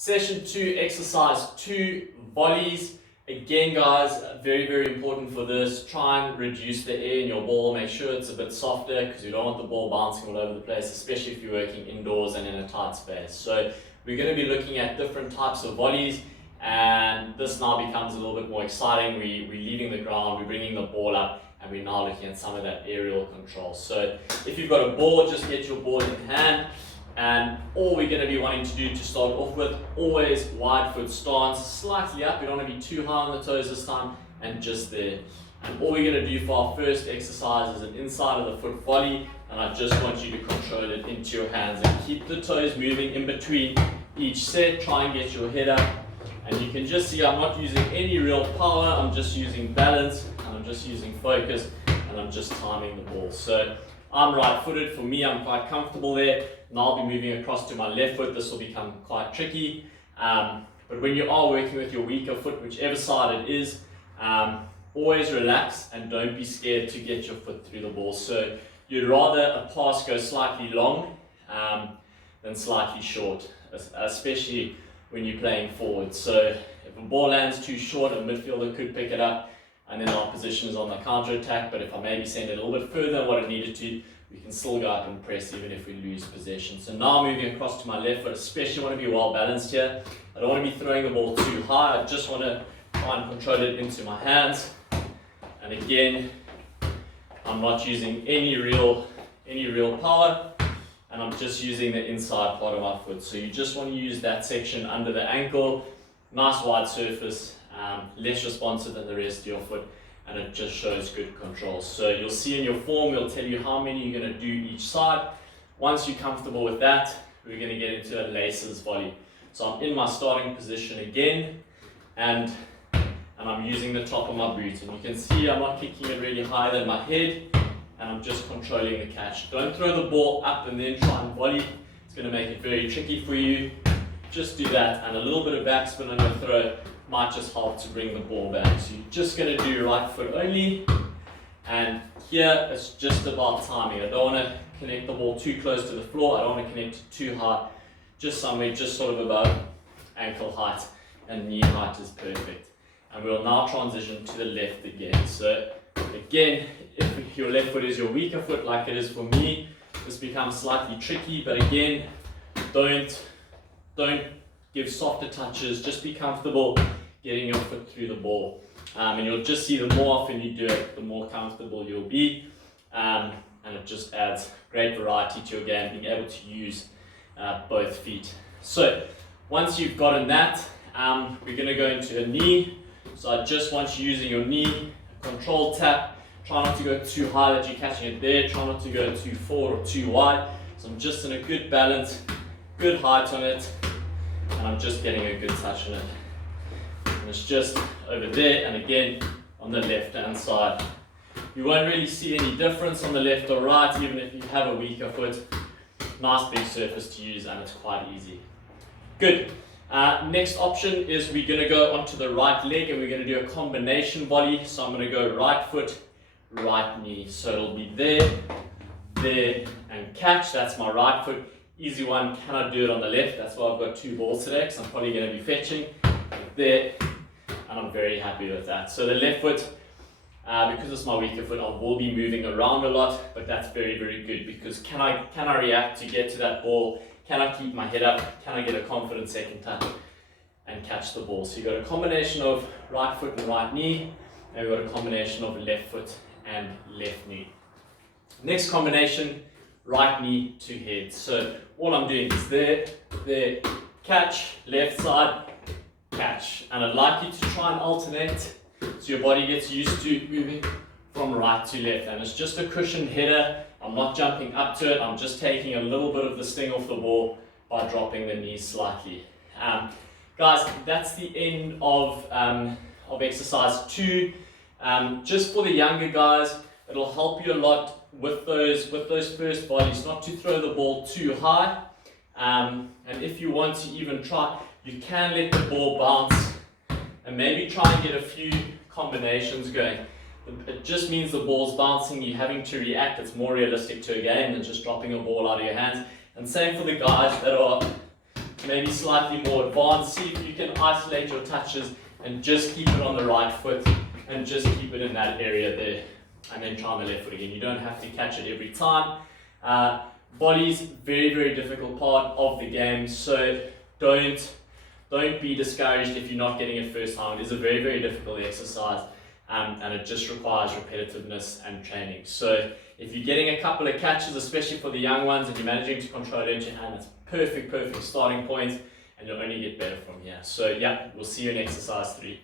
Session 2, exercise 2, volleys. Again guys, very important for this. Try and reduce the air in your ball. Make sure it's a bit softer because you don't want the ball bouncing all over the place, especially if you're working indoors and in a tight space. So we're going to be looking at different types of volleys, and this now becomes a little bit more exciting. We're leaving the ground, we're bringing the ball up, and we're now looking at some of that aerial control. So if you've got a ball, just get your ball in hand. And all we're going to be wanting to do to start off with, always wide foot stance, slightly up. We don't want to be too high on the toes this time, and just there. And all we're going to do for our first exercise is an inside of the foot volley, and I just want you to control it into your hands and keep the toes moving in between each set. Try and get your head up, and you can just see I'm not using any real power. I'm just using balance, and I'm just using focus, and I'm just timing the ball. So I'm right footed. For me, I'm quite comfortable there. Now I'll be moving across to my left foot. This will become quite tricky. But when you are working with your weaker foot, whichever side it is, always relax and don't be scared to get your foot through the ball. So you'd rather a pass go slightly long than slightly short, especially when you're playing forward. So if a ball lands too short, a midfielder could pick it up, and then our position is on the counter attack. But if I maybe send it a little bit further than what it needed to, we can still go up and press even if we lose possession. So now moving across to my left foot, especially want to be well balanced here. I don't want to be throwing the ball too high. I just want to try and control it into my hands. And again, I'm not using any real power, and I'm just using the inside part of my foot. So you just want to use that section under the ankle, nice wide surface, less responsive than the rest of your foot, and it just shows good control. So you'll see in your form, we'll tell you how many you're going to do each side. Once you're comfortable with that, we're going to get into a laces volley. So I'm in my starting position again, and I'm using the top of my boot. And you can see I'm not kicking it really higher than my head, and I'm just controlling the catch. Don't throw the ball up and then try and volley. It's going to make it very tricky for you. Just do that, and a little bit of backspin on your throw might just help to bring the ball back. So you're just going to do right foot only, and here it's just about timing. I don't want to connect the ball too close to the floor. I don't want to connect it too high. Just somewhere just sort of above ankle height, and knee height is perfect. And we'll now transition to the left again. So again, if your left foot is your weaker foot like it is for me, this becomes slightly tricky. But again, don't give softer touches. Just be comfortable getting your foot through the ball, and you'll just see the more often you do it, the more comfortable you'll be, and it just adds great variety to your game, being able to use both feet. So once you've gotten that, we're going to go into a knee. So I just want you using your knee, controlled tap. Try not to go too high that you're catching it there. Try not to go too forward or too wide. So I'm just in a good balance, good height on it, and I'm just getting a good touch on it. And it's just over there, and again on the left hand side. You won't really see any difference on the left or right, even if you have a weaker foot. Nice big surface to use, and it's quite easy. Good. Next option is we're going to go onto the right leg, and we're going to do a combination volley. So I'm going to go right foot, right knee. So it'll be there, and catch. That's my right foot. Easy one. Cannot do it on the left. That's why I've got two balls today, because I'm probably going to be fetching there, and I'm very happy with that. So the left foot, because it's my weaker foot, I will be moving around a lot, but that's very good, because can I react to get to that ball? Can I keep my head up? Can I get a confident second touch and catch the ball? So you've got a combination of right foot and right knee, and we've got a combination of left foot and left knee. Next combination, right knee to head. So all I'm doing is there, catch, left side, catch. And I'd like you to try and alternate so your body gets used to moving from right to left. And it's just a cushioned header. I'm not jumping up to it. I'm just taking a little bit of the sting off the ball by dropping the knees slightly. Guys, that's the end of exercise 2. Just for the younger guys, it'll help you a lot with those first volleys, not to throw the ball too high. And if you want to even try, you can let the ball bounce and maybe try and get a few combinations going. It just means the ball's bouncing, you're having to react. It's more realistic to a game than just dropping a ball out of your hands. And same for the guys that are maybe slightly more advanced. See if you can isolate your touches and just keep it on the right foot and just keep it in that area there. And then try on the left foot again. You don't have to catch it every time. Volley's very, very difficult part of the game, so don't be discouraged if you're not getting it first time. It is a very, very difficult exercise, and it just requires repetitiveness and training. So if you're getting a couple of catches, especially for the young ones, and you're managing to control it into your hand, it's perfect starting point, and you'll only get better from here. So yeah, we'll see you in exercise 3.